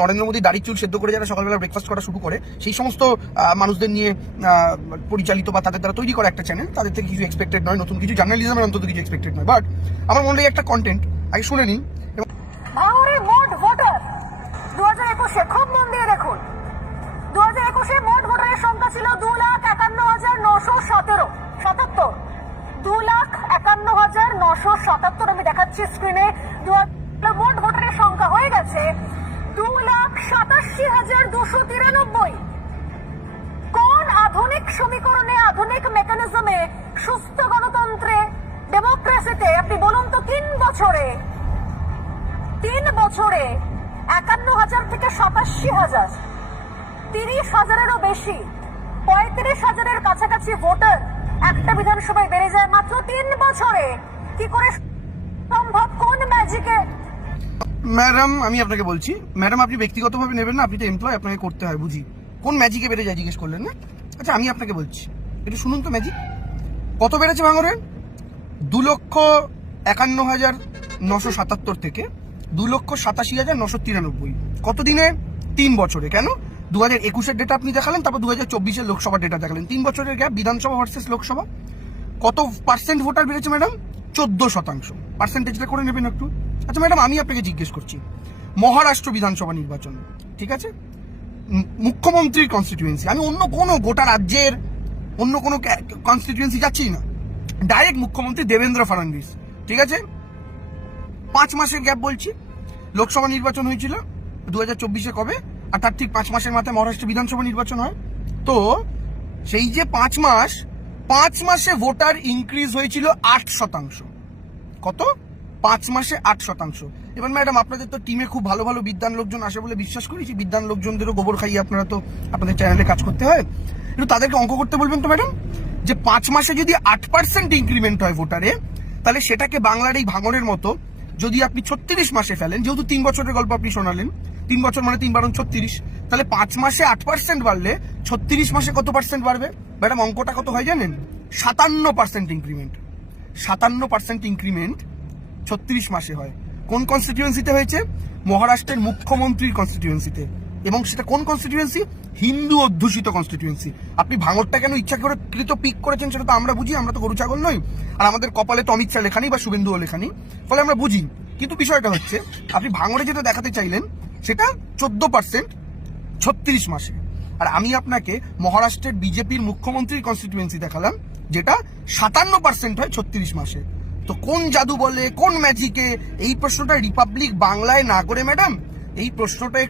নরেন্দ্র মোদী দাড়ি চুল সেদ্ধ করে যারা সকালবেলা ব্রেকফাস্ট করা শুরু করে, সেই সমস্ত মানুষদের নিয়ে পরিচালিত বা তাদের দ্বারা তৈরি করা একটা চ্যানেল তাদের থেকে কিছু এক্সপেক্টেড নয়, নতুন কিছু জার্নালিজমের অন্তত কিছু এক্সপেক্টেড নয়। বাট আমার মনে হয় একটা কন্টেন্ট আগে শুনে নিন মোট ভোটার দু হাজার একুশে খুব মন দিয়ে দেখুন। দু হাজার একুশে মোট ভোটারের সংখ্যা ছিল দু লাখ একান্ন হাজার নশো সতেরো, সাতাত্তর। দু লাখ একান্ন হাজার নশো সাতাত্তর আমি দেখাচ্ছি স্ক্রিনে দু হাজার মোট ভোটারের সংখ্যা হয়ে গেছে সাতাশি হাজার দুশো তিরানব্বই। কোন আধুনিক সমীকরণে আধুনিক মেকানিজমে সুস্থ গণতন্ত্রে ডেমোক্রেসিতে আপনি বলুন তো তিন বছরে তিন বছরে একান্ন হাজার থেকে সাতাশি হাজার, তিরিশ হাজারেরও বেশি, পঁয়ত্রিশ হাজারের কাছাকাছি ভোটার একটা বিধানসভায় বেড়ে যায় মাত্র তিন বছরে, কি করে সম্ভব? কোন ম্যাজিকে ম্যাডাম, আমি আপনাকে বলছি, ম্যাডাম, আপনি ব্যক্তিগতভাবে নেবেন না, আপনি তো এমপ্লয় আপনাকে করতে হয়, বুঝি। কোন ম্যাজিকে বেড়ে যায়, জিজ্ঞেস করলেন, না? আচ্ছা আমি আপনাকে বলছি, একটু শুনুন তো ম্যাজিক কত বেড়েছে ভাঙরের দু লক্ষ একান্ন হাজার নশো সাতাত্তর থেকে দু লক্ষ সাতাশি হাজার নশো তিরানব্বই। কত দিনে? তিন বছরে। কেন? দু হাজার একুশের ডেটা আপনি দেখালেন, তারপর দু হাজার চব্বিশের লোকসভা ডেটা দেখালেন। তিন বছরের গ্যাপ বিধানসভা ভার্সেস লোকসভা। কত পার্সেন্ট ভোটার বেড়েছে ম্যাডাম চোদ্দ শতাংশ। পার্সেন্টেজটা করে নেবেন একটু। আচ্ছা ম্যাডাম, আমি আপনাকে জিজ্ঞেস করছি। মহারাষ্ট্র বিধানসভা নির্বাচন, ঠিক আছে? মুখ্যমন্ত্রীর কনস্টিটিউয়েন্সি আমি অন্য কোনো গোটা রাজ্যের, অন্য কোনো কনস্টিটিউয়েন্সি যাচ্ছি না। ডাইরেক্ট মুখ্যমন্ত্রী দেবেন্দ্র ফাডানবিস, ঠিক আছে? পাঁচ মাসের গ্যাপ বলছি। লোকসভা নির্বাচন হয়েছিল দু হাজার চব্বিশে কবে? আর তার ঠিক পাঁচ মাসের মাথায় মহারাষ্ট্র বিধানসভা নির্বাচন হয়। তো, সেই যে পাঁচ মাস, পাঁচ মাসে ভোটার ইনক্রিজ হয়েছিল আট শতাংশ। কত? পাঁচ মাসে আট শতাংশ। এবার ম্যাডাম, আপনাদের তো টিমে খুব ভালো ভালো বিদ্যান লোকজন আসে বলে বিশ্বাস করেছি বিদ্যান লোকজনদেরও গোবর খাইয়ে আপনারা তো আপনাদের চ্যানেলে কাজ করতে হয়। একটু তাদেরকে অঙ্ক করতে বলবেন তো ম্যাডাম, যে পাঁচ মাসে যদি আট পার্সেন্ট ইনক্রিমেন্ট হয় ভোটারে, তাহলে সেটাকে বাংলার এই ভাঙনের মতো যদি আপনি ছত্রিশ মাসে ফেলেন, যেহেতু তিন বছরের গল্প আপনি শোনালেন, তিন বছর মানে তিন বারণ ছত্রিশ, তাহলে পাঁচ মাসে আট পার্সেন্ট বাড়লে ছত্রিশ মাসে কত পার্সেন্ট বাড়বে? ম্যাডাম, অঙ্কটা কত হয় জানেন? সাতান্ন পার্সেন্ট ইনক্রিমেন্ট সাতান্ন পার্সেন্ট ইনক্রিমেন্ট ছত্রিশ মাসে হয়। কোন কনস্টিটিউয়েন্সিতে হয়েছে? মহারাষ্ট্রের মুখ্যমন্ত্রীর কনস্টিটিউয়েন্সিতে এবং সেটা কোন কনস্টিটিউয়েন্সি হিন্দু অধ্যুষিত কনস্টিটিউয়েন্সি আপনি ভাঙরটা কেন ইচ্ছা করে কৃত পিক করেছেন সেটা তো আমরা বুঝি, আমরা তো গরু ছাগল নই। আর আমাদের কপালে তো অমিত শাহ লেখা নেই বা শুভেন্দুও লেখা নেই। ফলে আমরা বুঝি। কিন্তু বিষয়টা হচ্ছে, আপনি ভাঙরে যেটা দেখাতে চাইলেন, সেটা চোদ্দ পার্সেন্ট ছত্রিশ মাসে। আর আমি আপনাকে মহারাষ্ট্রের বিজেপির মুখ্যমন্ত্রীর কনস্টিটিউয়েন্সি দেখালাম, যেটা সাতান্ন পার্সেন্ট হয় ছত্রিশ মাসে। তো কোন জাদু বলে, কোন ম্যাজিকে এই প্রশ্নটা রিপাবলিক বাংলায় না করে ম্যাডাম এই প্রশ্নটা